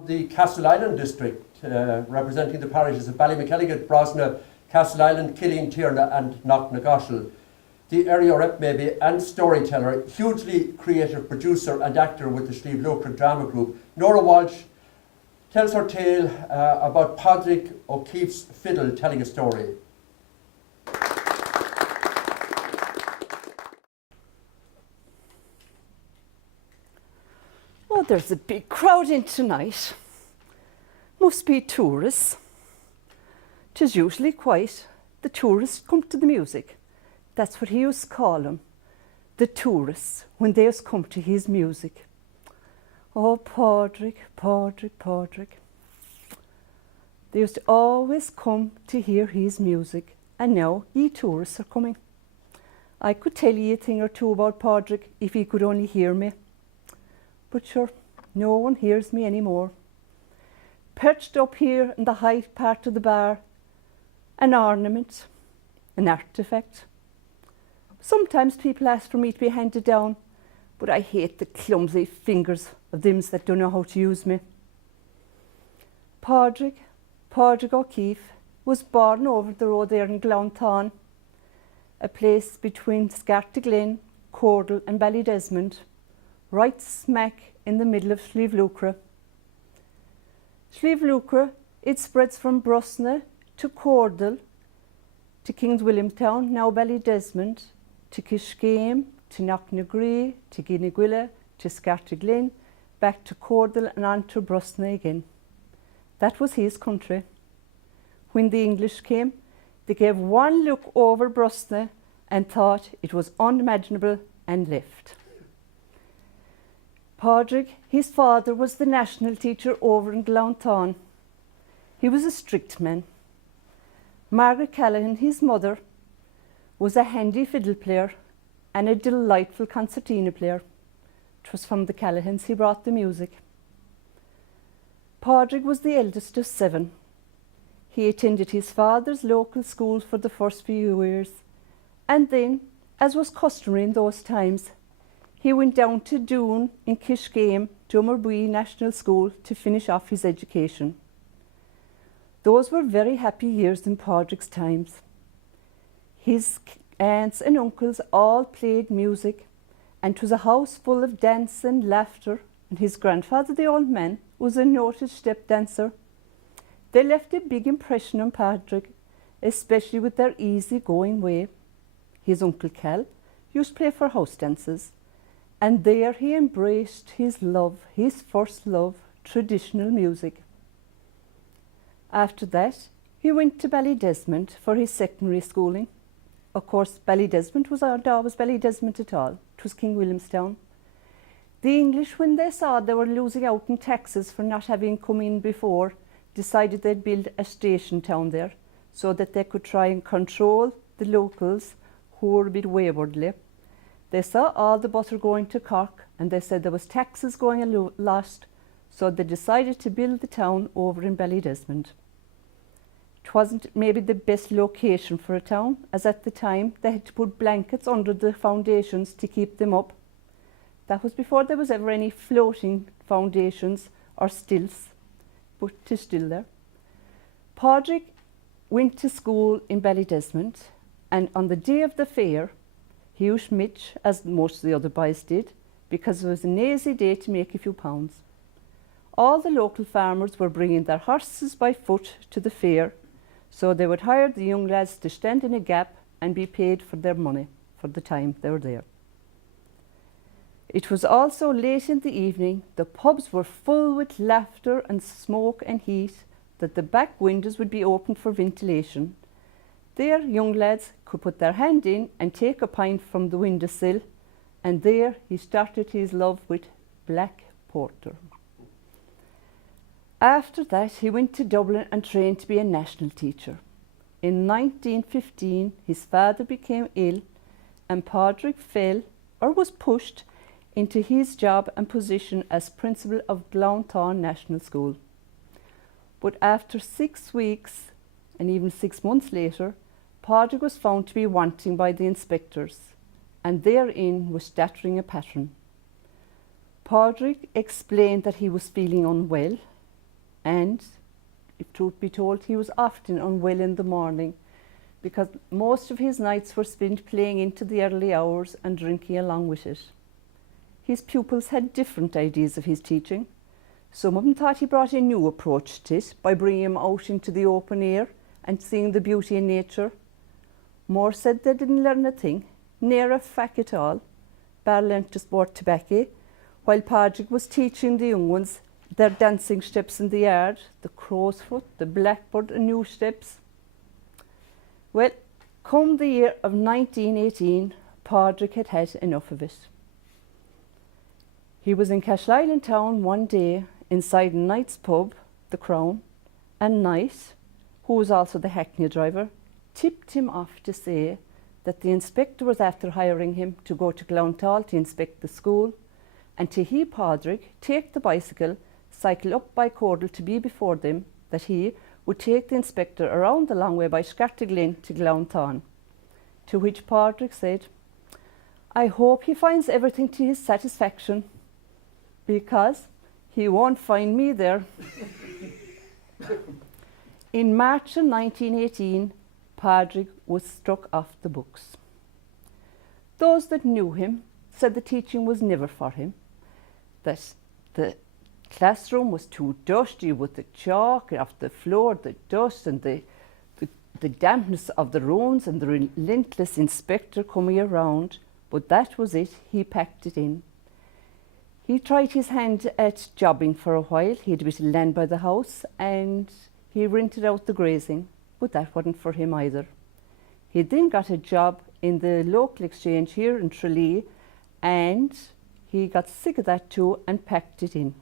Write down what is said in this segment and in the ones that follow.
The Castleisland district, representing the parishes of Ballymacalligot, Brosna, Castleisland, Killeen, Tierna and Knocknagoshel. The area rep maybe and storyteller, hugely creative producer and actor with the Scealach drama group. Nora Walsh tells her tale about Padraig O'Keefe's fiddle telling a story. Oh, there's a big crowd in tonight. Must be tourists. 'Tis usually quiet. The tourists come to the music. That's what he used to call them. The tourists, when they used to come to his music. Oh, Padraig, Padraig, Padraig. They used to always come to hear his music, and now ye tourists are coming. I could tell ye a thing or two about Padraig if he could only hear me. But sure, no one hears me anymore. Perched up here in the high part of the bar, an ornament, an artefact. Sometimes people ask for me to be handed down, but I hate the clumsy fingers of them that don't know how to use me. Padraig O'Keefe was born over the road there in Glounthaune, a place between Scartaglen, Cordal and Ballydesmond, right smack in the middle of Scealach. Scealach, it spreads from Brosna to Cordal, to King's Williamstown, now Ballydesmond, to Kishgame, to Knocknagree, to Guineguilla, to Scartaglen, back to Cordal and on to Brosna again. That was his country. When the English came, they gave one look over Brosna and thought it was unimaginable and left. Padraig, his father, was the national teacher over in Glounthaune. He was a strict man. Margaret Callaghan, his mother, was a handy fiddle player and a delightful concertina player. It was from the Callaghans he brought the music. Padraig was the eldest of 7. He attended his father's local school for the first few years, and then, as was customary in those times, he went down to Doon in Kishgame, Drummerbwee National School, to finish off his education. Those were very happy years in Padraig's times. His aunts and uncles all played music, and 'twas a house full of dance and laughter, and his grandfather, the old man, was a noted step dancer. They left a big impression on Padraig, especially with their easy-going way. His Uncle Cal used to play for house dances, and there he embraced his love, his first love, traditional music. After that, he went to Ballydesmond for his secondary schooling. Of course, Ballydesmond was not always Ballydesmond at all. It was King Williamstown. The English, when they saw they were losing out in taxes for not having come in before, decided they'd build a station town there so that they could try and control the locals who were a bit waywardly. They saw all the butter going to Cork, and they said there was taxes going lost, so they decided to build the town over in Ballydesmond. It wasn't maybe the best location for a town, as at the time they had to put blankets under the foundations to keep them up. That was before there was ever any floating foundations or stilts, but 'tis still there. Padraig went to school in Ballydesmond, and on the day of the fair, he used Mitch, as most of the other boys did, because it was an easy day to make a few pounds. All the local farmers were bringing their horses by foot to the fair, so they would hire the young lads to stand in a gap and be paid for their money for the time they were there. It was also late in the evening. The pubs were full with laughter and smoke and heat, that the back windows would be opened for ventilation. There, young lads could put their hand in and take a pint from the windowsill, and there he started his love with black porter. After that, he went to Dublin and trained to be a national teacher. In 1915, his father became ill, and Padraig fell, or was pushed, into his job and position as principal of Glounthaune National School. But after 6 weeks, and even 6 months later, Padraig was found to be wanting by the inspectors, and therein was stuttering a pattern. Padraig explained that he was feeling unwell and, if truth be told, he was often unwell in the morning because most of his nights were spent playing into the early hours and drinking along with it. His pupils had different ideas of his teaching. Some of them thought he brought a new approach to it by bringing him out into the open air and seeing the beauty in nature. More said they didn't learn a thing, ne'er a fact at all, bar learnt to sport tobacco, while Padraig was teaching the young ones their dancing steps in the yard, the crow's foot, the blackbird and new steps. Well, come the year of 1918, Padraig had had enough of it. He was in Castleisland town one day inside Knight's pub, the Crown, and Knight, who was also the hackney driver, tipped him off to say that the inspector was after hiring him to go to Glountall to inspect the school, and to he, Padraig, take the bicycle, cycle up by Cordle to be before them, that he would take the inspector around the long way by Scartiglen to Glountall. To which Padraig said, "I hope he finds everything to his satisfaction, because he won't find me there." In March of 1918, Padraig was struck off the books. Those that knew him said the teaching was never for him, that the classroom was too dusty with the chalk off the floor, the dust and the dampness of the rooms and the relentless inspector coming around, but that was it, he packed it in. He tried his hand at jobbing for a while. He had a bit of land by the house and he rented out the grazing, but that wasn't for him either. He then got a job in the local exchange here in Tralee, and he got sick of that too and packed it in.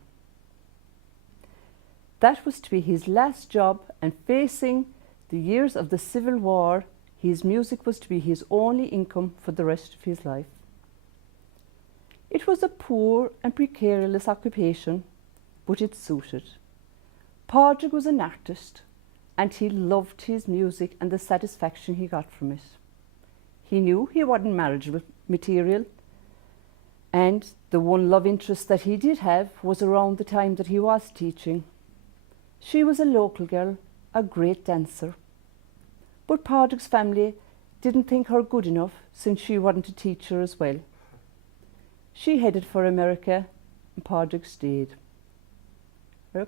That was to be his last job, and facing the years of the Civil War, his music was to be his only income for the rest of his life. It was a poor and precarious occupation, but it suited. Padraig was an artist, and he loved his music and the satisfaction he got from it. He knew he wasn't marriageable material, and the one love interest that he did have was around the time that he was teaching. She was a local girl, a great dancer. But Padraig's family didn't think her good enough, since she wasn't a teacher as well. She headed for America, and Padraig stayed.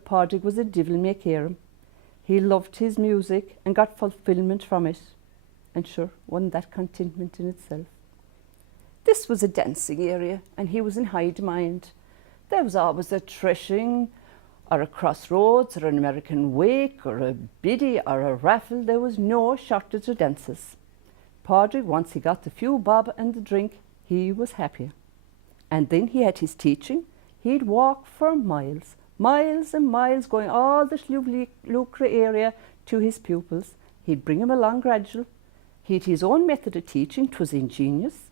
Padraig was a devil may care him. He loved his music and got fulfilment from it. And sure, wasn't that contentment in itself? This was a dancing area, and he was in high demand. There was always a threshing, or a crossroads, or an American wake, or a biddy, or a raffle. There was no shortage of dances. Padraig, once he got the few bob and the drink, he was happy. And then he had his teaching. He'd walk for miles, miles and miles, going all this lucre area to his pupils. He'd bring them along gradual. He'd his own method of teaching. 'Twas ingenious.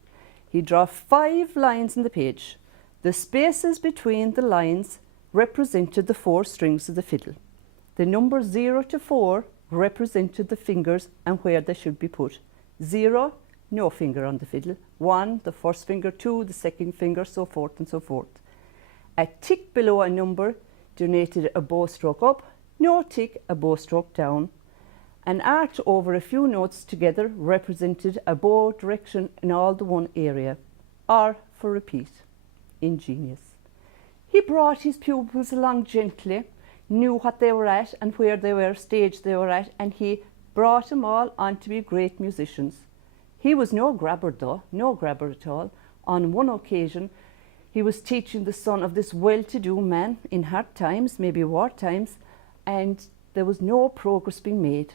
He'd draw 5 lines in the page. The spaces between the lines represented the 4 strings of the fiddle. The numbers 0 to 4 represented the fingers and where they should be put. 0, no finger on the fiddle. 1, the first finger. 2, the second finger, so forth and so forth. A tick below a number denoted a bow stroke up, no tick, a bow stroke down. An arch over a few notes together represented a bow direction in all the one area. R for repeat. Ingenious. He brought his pupils along gently, knew what they were at and where they were, stage they were at, and he brought them all on to be great musicians. He was no grabber though, no grabber at all. On one occasion, he was teaching the son of this well-to-do man in hard times, maybe war times, and there was no progress being made.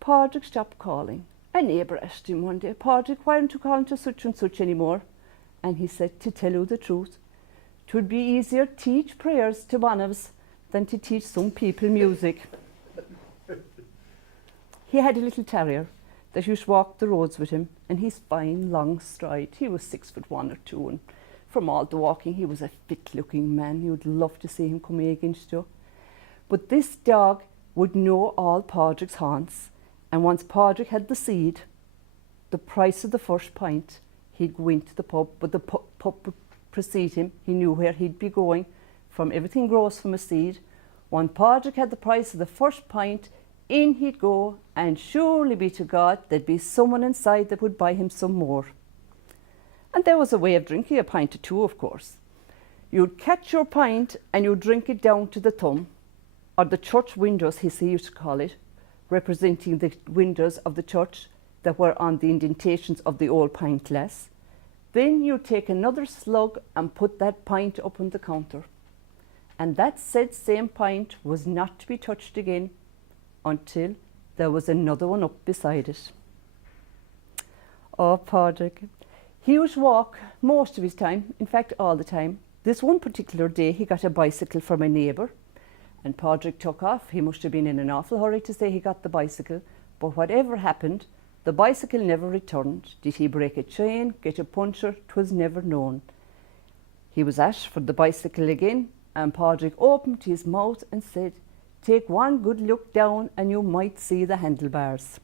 Padraig stopped calling. A neighbour asked him one day, "Padraig, why aren't you calling to such and such anymore?" And he said, "To tell you the truth, 'twould be easier to teach prayers to one of us than to teach some people music." He had a little terrier that used to walk the roads with him, and his fine long stride. He was 6'1" or 2", and from all the walking he was a fit-looking man. You would love to see him coming against you. But this dog would know all Padraig's haunts, and once Padraig had the seed, the price of the first pint, he'd go into the pub, but the pub would precede him. He knew where he'd be going. From everything grows from a seed. When Padraig had the price of the first pint, in he'd go, and surely be to God there'd be someone inside that would buy him some more. And there was a way of drinking a pint or two, of course. You'd catch your pint and you'd drink it down to the thumb, or the church windows, he used to call it, representing the windows of the church that were on the indentations of the old pint glass. Then you'd take another slug and put that pint up on the counter. And that said same pint was not to be touched again until there was another one up beside it. Oh, Padraig. He would walk most of his time, in fact all the time. This one particular day he got a bicycle from a neighbour, and Padraig took off. He must have been in an awful hurry to say he got the bicycle, but whatever happened, the bicycle never returned. Did he break a chain, get a puncture? 'Twas never known. He was asked for the bicycle again, and Padraig opened his mouth and said, "Take one good look down and you might see the handlebars."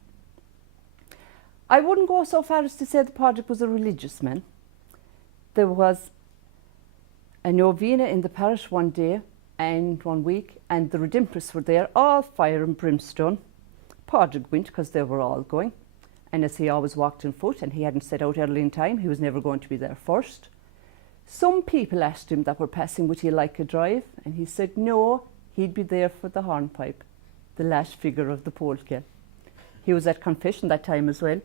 I wouldn't go so far as to say that Padraig was a religious man. There was a novena in the parish one day and one week, and the Redemptorists were there, all fire and brimstone. Padraig went because they were all going, and as he always walked on foot and he hadn't set out early in time, he was never going to be there first. Some people asked him that were passing, would he like a drive? And he said no, he'd be there for the hornpipe, the last figure of the polka. He was at confession that time as well,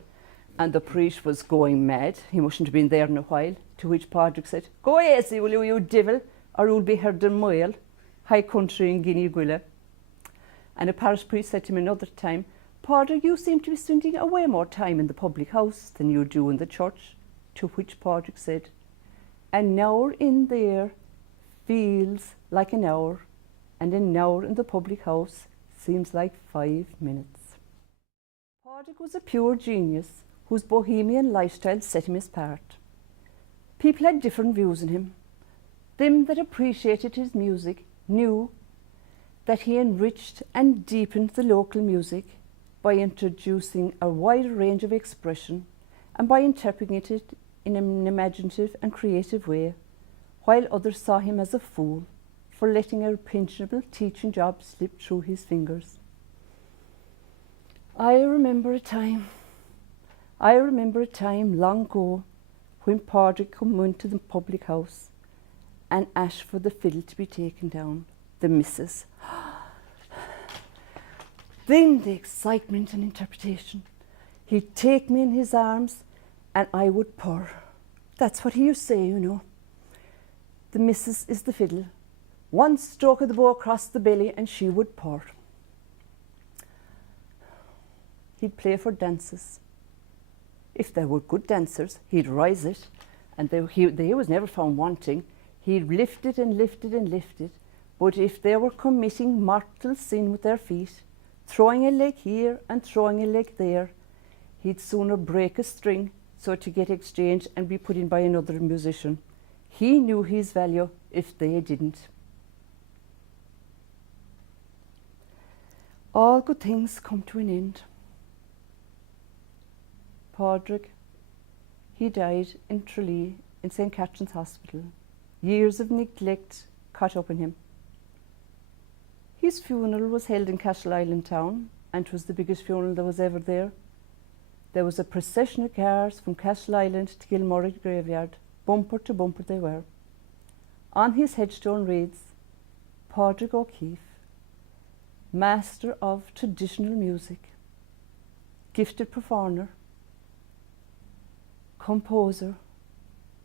and the priest was going mad. He mustn't have been there in a while, to which Padraig said, "Go easy, will you devil, or you'll be heard in mile, high country in Guinea Gwilla." And a parish priest said to him another time, "Padraig, you seem to be spending away more time in the public house than you do in the church." To which Padraig said, "An hour in there feels like an hour, and an hour in the public house seems like 5 minutes." Padraig was a pure genius whose bohemian lifestyle set him apart. People had different views on him. Them that appreciated his music knew that he enriched and deepened the local music by introducing a wide range of expression and by interpreting it in an imaginative and creative way, while others saw him as a fool for letting a pensionable teaching job slip through his fingers. I remember a time long ago when Padraig come into the public house and asked for the fiddle to be taken down, the missus. Then the excitement and interpretation. He'd take me in his arms and I would purr. That's what he used to say, you know. The missus is the fiddle. One stroke of the bow across the belly and she would purr. He'd play for dances. If there were good dancers, he'd rise it, and they was never found wanting. He'd lift it and lift it and lift it. But if they were committing mortal sin with their feet, throwing a leg here and throwing a leg there, he'd sooner break a string so to get exchanged and be put in by another musician. He knew his value if they didn't. All good things come to an end. Padraig, he died in Tralee in St. Catherine's Hospital. Years of neglect caught up in him. His funeral was held in Castleisland town, and it was the biggest funeral that was ever there. There was a procession of cars from Castleisland to Gilmurray graveyard. Bumper to bumper they were. On his headstone reads, Padraig O'Keeffe, master of traditional music, gifted performer, composer,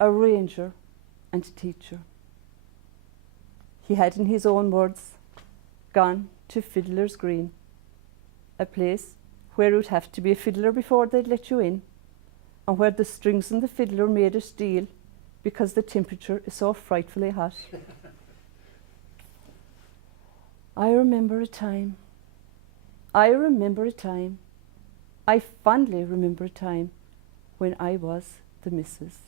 arranger and teacher. He had, in his own words, gone to Fiddler's Green, a place where you'd have to be a fiddler before they'd let you in, and where the strings on the fiddle are made of steel because the temperature is so frightfully hot. I remember a time, I fondly remember a time when I was the missus.